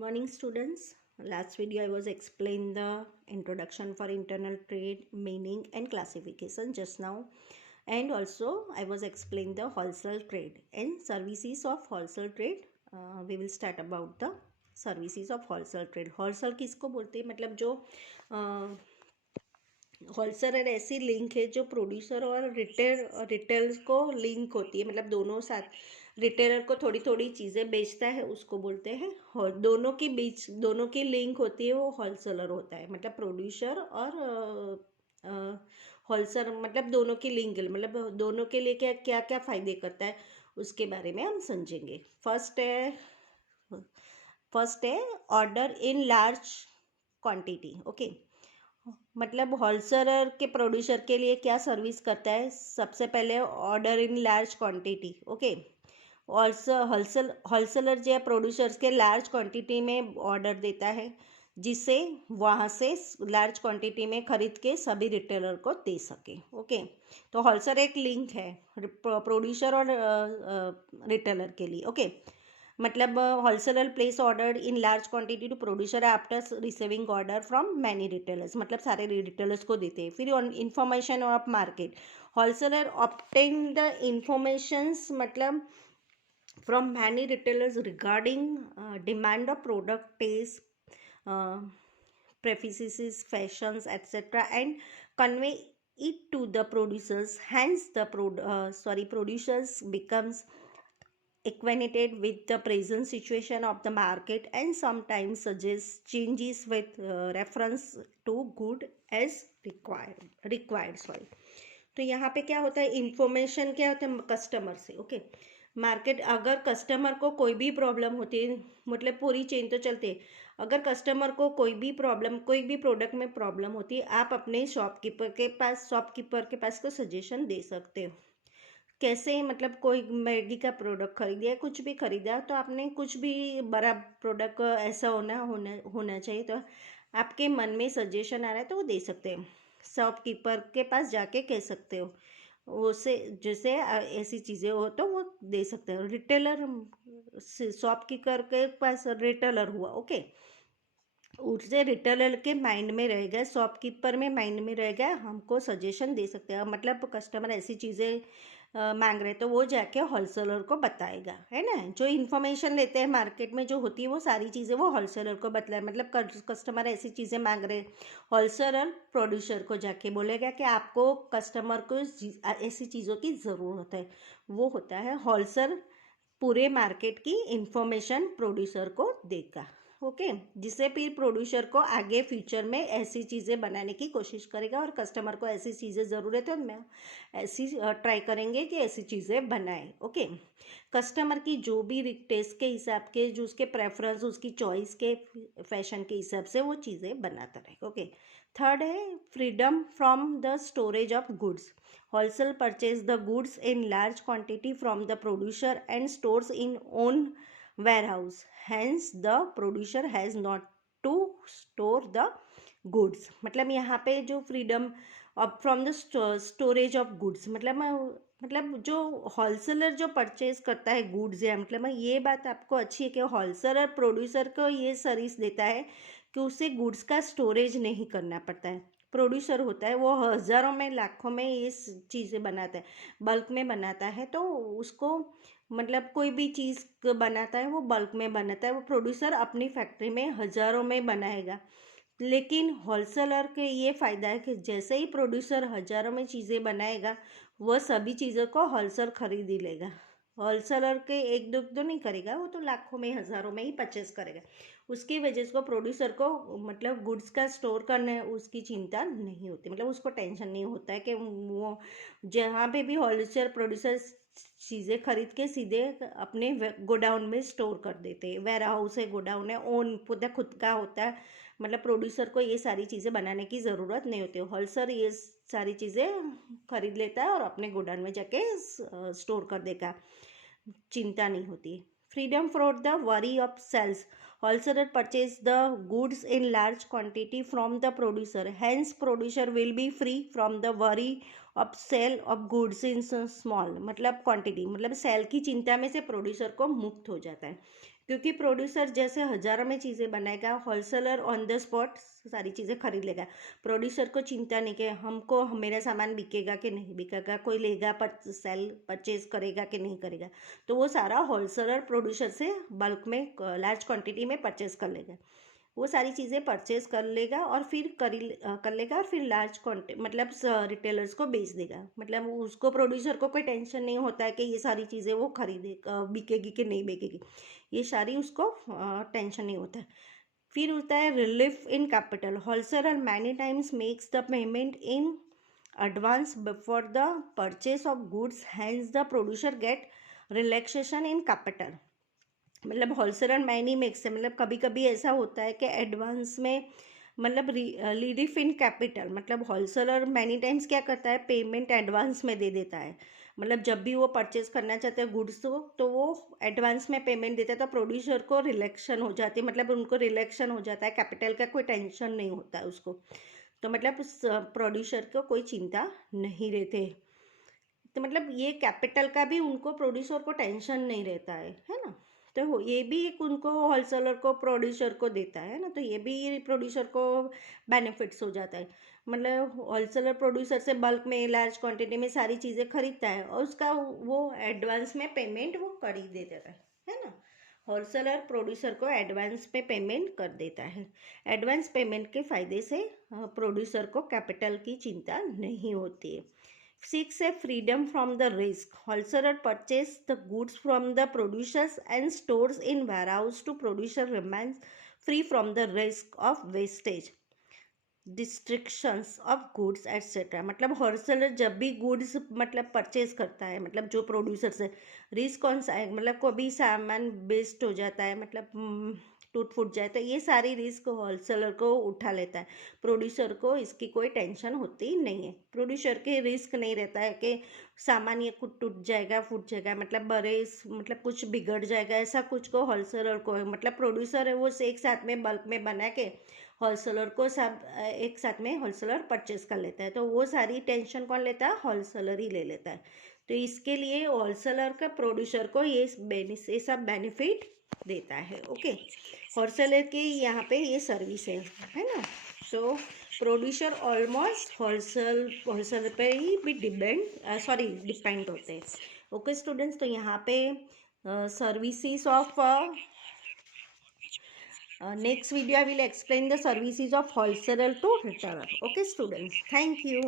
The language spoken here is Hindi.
morning, students. Last video I was explained the introduction for internal trade, meaning and classification just now, and also I was explained the wholesale trade and services of wholesale trade. We will start about the services of wholesale trade. Wholesale किसको बोलते हैं? मतलब जो होलसेलर ऐसी लिंक है जो प्रोड्यूसर और रिटेल को लिंक होती है, मतलब दोनों साथ रिटेलर को थोड़ी थोड़ी चीज़ें बेचता है, उसको बोलते हैं दोनों की लिंक होती है, वो होलसेलर होता है। मतलब प्रोड्यूसर और होलसेलर मतलब दोनों की लिंक, मतलब दोनों के लिए क्या क्या क्या फ़ायदे करता है उसके बारे में हम समझेंगे। फर्स्ट है order in large quantity. Okay, मतलब होलसेलर के प्रोड्यूसर के लिए क्या सर्विस करता है? सबसे पहले order in large quantity. Okay, wholesaler जो है प्रोड्यूसर्स के लार्ज क्वांटिटी में ऑर्डर देता है, जिससे वहाँ से लार्ज क्वांटिटी में खरीद के सभी रिटेलर को दे सके। ओके, तो होलसेलर एक लिंक है प्रोड्यूसर और रिटेलर के लिए। ओके, मतलब wholesaler place order in large quantity to producer after receiving order from many retailers, मतलब सारे रिटेलर्स को देते हैं। फिर on information of market, wholesaler obtain the informations मतलब from many retailers regarding demand of product, taste, preferences, fashions, etc., and convey it to the producers. Hence the producers becomes acquainted with the present situation of the market and sometimes suggest changes with reference to good as required sorry। तो यहाँ पे क्या होता है, इंफॉर्मेशन क्या होता है कस्टमर से। ओके, मार्केट अगर कस्टमर को कोई भी प्रॉब्लम होती है, मतलब पूरी चेन तो चलते है, अगर कस्टमर को कोई भी प्रॉब्लम, कोई भी प्रोडक्ट में प्रॉब्लम होती है, आप अपने शॉपकीपर के पास को सजेशन दे सकते हो। कैसे? मतलब कोई मैगी का प्रोडक्ट खरीदिया, कुछ भी खरीदा, तो आपने कुछ भी बड़ा प्रोडक्ट ऐसा होना चाहिए, तो आपके मन में सजेशन आ रहा है तो वो दे सकते हैं। शॉपकीपर के पास जाके कह सकते हो, उसे जैसे ऐसी चीज़ें हो तो वो दे सकते हो। रिटेलर, शॉपकीपर के पास रिटेलर हुआ। ओके, उससे रिटेलर के माइंड में रहेगा, शॉपकीपर में माइंड में रहेगा, हमको सजेशन दे सकते हैं। मतलब कस्टमर ऐसी चीज़ें मांग रहे तो वो जाके होलसेलर को बताएगा, है ना। जो इन्फॉर्मेशन लेते हैं मार्केट में जो होती है वो सारी चीज़ें वो होलसेलर को बतलाए। मतलब कस्टमर ऐसी चीज़ें मांग रहे, होलसेलर प्रोड्यूसर को जाके बोलेगा कि आपको कस्टमर को ऐसी चीज़ों की ज़रूरत है। वो होता है होलसेलर, पूरे मार्केट की इंफॉर्मेशन प्रोड्यूसर को देगा। ओके, जिससे फिर प्रोड्यूसर को आगे फ्यूचर में ऐसी चीज़ें बनाने की कोशिश करेगा, और कस्टमर को ऐसी चीज़ें ज़रूरत है, मैं ऐसी ट्राई करेंगे कि ऐसी चीज़ें बनाए। ओके, कस्टमर की जो भी टेस्ट के हिसाब के, जो उसके प्रेफरेंस, उसकी चॉइस के फैशन के हिसाब से वो चीज़ें बनाता रहे। ओके, थर्ड है freedom from the storage of goods. Wholesale purchase the goods in large quantity from the producer and stores in own warehouse, hence the producer has not to store the goods। मतलब यहाँ पे जो freedom of from the storage of goods, मतलब जो होलसेलर जो परचेज करता है गुड्स है, मतलब ये बात आपको अच्छी है कि होलसेलर प्रोड्यूसर को ये सर्विस देता है कि उसे गुड्स का स्टोरेज नहीं करना पड़ता है। प्रोड्यूसर होता है वो हज़ारों में लाखों में ये चीज़ें बनाता है, बल्क में बनाता है, तो उसको मतलब कोई भी चीज़ बनाता है वो बल्क में बनाता है, वो प्रोड्यूसर अपनी फैक्ट्री में हज़ारों में बनाएगा। लेकिन होलसेलर के ये फ़ायदा है कि जैसे ही प्रोड्यूसर हज़ारों में चीज़ें बनाएगा, वह सभी चीज़ों को होलसेलर खरीद ही लेगा। होलसेलर के एक दो तो नहीं करेगा, वो तो लाखों में हज़ारों में ही परचेस करेगा। उसकी वजह से प्रोड्यूसर को मतलब गुड्स का स्टोर करने उसकी चिंता नहीं होती, मतलब उसको टेंशन नहीं होता है कि वो जहाँ पे भी होलसेलर प्रोड्यूसर चीज़ें खरीद के सीधे अपने गोडाउन में स्टोर कर देते हैं। वेयर हाउस है, गोडाउन है, ओन खुद का होता है। मतलब प्रोड्यूसर को ये सारी चीज़ें बनाने की ज़रूरत नहीं होती, होलसेलर ये सारी चीज़ें खरीद लेता है और अपने गोडाउन में जाके स्टोर कर देगा, चिंता नहीं होती। Freedom from the worry of sales, wholesaler purchase the goods in large quantity from the producer, hence producer will be free from the worry of sale of goods in small मतलब क्वांटिटी, मतलब सेल की चिंता में से प्रोड्यूसर को मुक्त हो जाता है। क्योंकि प्रोड्यूसर जैसे हज़ारों में चीज़ें बनाएगा, होलसेलर ऑन द स्पॉट सारी चीज़ें खरीद लेगा। प्रोड्यूसर को चिंता नहीं कि हमको मेरा सामान बिकेगा कि नहीं बिकेगा, कोई लेगा परचेज करेगा कि नहीं करेगा, तो वो सारा होलसेलर प्रोड्यूसर से बल्क में लार्ज क्वांटिटी में परचेज कर लेगा। वो सारी चीज़ें परचेज कर लेगा और फिर कर लेगा और फिर लार्ज क्वांटिटी मतलब रिटेलर्स को बेच देगा। मतलब उसको प्रोड्यूसर को कोई टेंशन नहीं होता है कि ये सारी चीज़ें वो खरीदे बिकेगी कि नहीं बिकेगी, ये सारी उसको टेंशन नहीं होता है। फिर होता है relief in capital. Wholesaler many times makes the payment in advance before the purchase of goods, hence the producer get relaxation in capital। मतलब होलसेलर मैनी मेक्स है, मतलब कभी कभी ऐसा होता है कि एडवांस में मतलब रिलीफ इन कैपिटल, मतलब होलसेलर मैनी टाइम्स क्या करता है, पेमेंट एडवांस में दे देता है। मतलब जब भी वो परचेज करना चाहते हैं गुड्स को तो वो एडवांस में पेमेंट देता है, तो प्रोड्यूसर को रिलैक्शन हो जाती है, मतलब उनको रिलैक्शन हो जाता है, कैपिटल का कोई टेंशन नहीं होता है उसको। तो मतलब उस प्रोड्यूसर को कोई चिंता नहीं रहते। तो मतलब ये कैपिटल का भी उनको प्रोड्यूसर को टेंशन नहीं रहता है ना। तो ये भी एक उनको होलसेलर को प्रोड्यूसर को देता है ना, तो ये भी प्रोड्यूसर को बेनिफिट्स हो जाता है। मतलब होलसेलर प्रोड्यूसर से बल्क में लार्ज क्वांटिटी में सारी चीज़ें खरीदता है और उसका वो एडवांस में पेमेंट वो कर ही दे देता है ना। होलसेलर प्रोड्यूसर को एडवांस पे पेमेंट कर देता है। एडवांस पेमेंट के फ़ायदे से प्रोड्यूसर को कैपिटल की चिंता नहीं होती है। 6 है freedom from the risk. Wholesaler purchase the goods from the producers and stores in warehouse to producer remains free from the risk of wastage, destructions of goods etcetera. मतलब होलसेलर जब भी गुड्स मतलब परचेज करता है, मतलब जो प्रोड्यूसर से रिस्क कौन सा है, मतलब कभी सामान वेस्ट हो जाता है, मतलब टूट फूट जाए, तो ये सारी रिस्क होलसेलर को उठा लेता है। प्रोड्यूसर को इसकी कोई टेंशन होती नहीं है। प्रोड्यूसर के रिस्क नहीं रहता है कि सामान ये कुछ टूट जाएगा फूट जाएगा, मतलब बड़े मतलब कुछ बिगड़ जाएगा, ऐसा कुछ को होलसेलर को है। मतलब प्रोड्यूसर है वो एक साथ में बल्क में बना के होलसेलर को सब एक साथ में होलसेलर परचेज कर लेता है, तो वो सारी टेंशन कौन लेता है, होलसेलर ही ले लेता है। तो इसके लिए होलसेलर का प्रोड्यूसर को ये सब बेनिफिट देता है। ओके, होलसेलर की यहाँ पे ये सर्विस है ना। तो प्रोड्यूसर ऑलमोस्ट होलसेलर पे ही भी डिपेंड होते हैं। ओके स्टूडेंट्स, तो यहाँ पे services of next video I will explain the services of wholesaler to retailer. Okay students, thank you.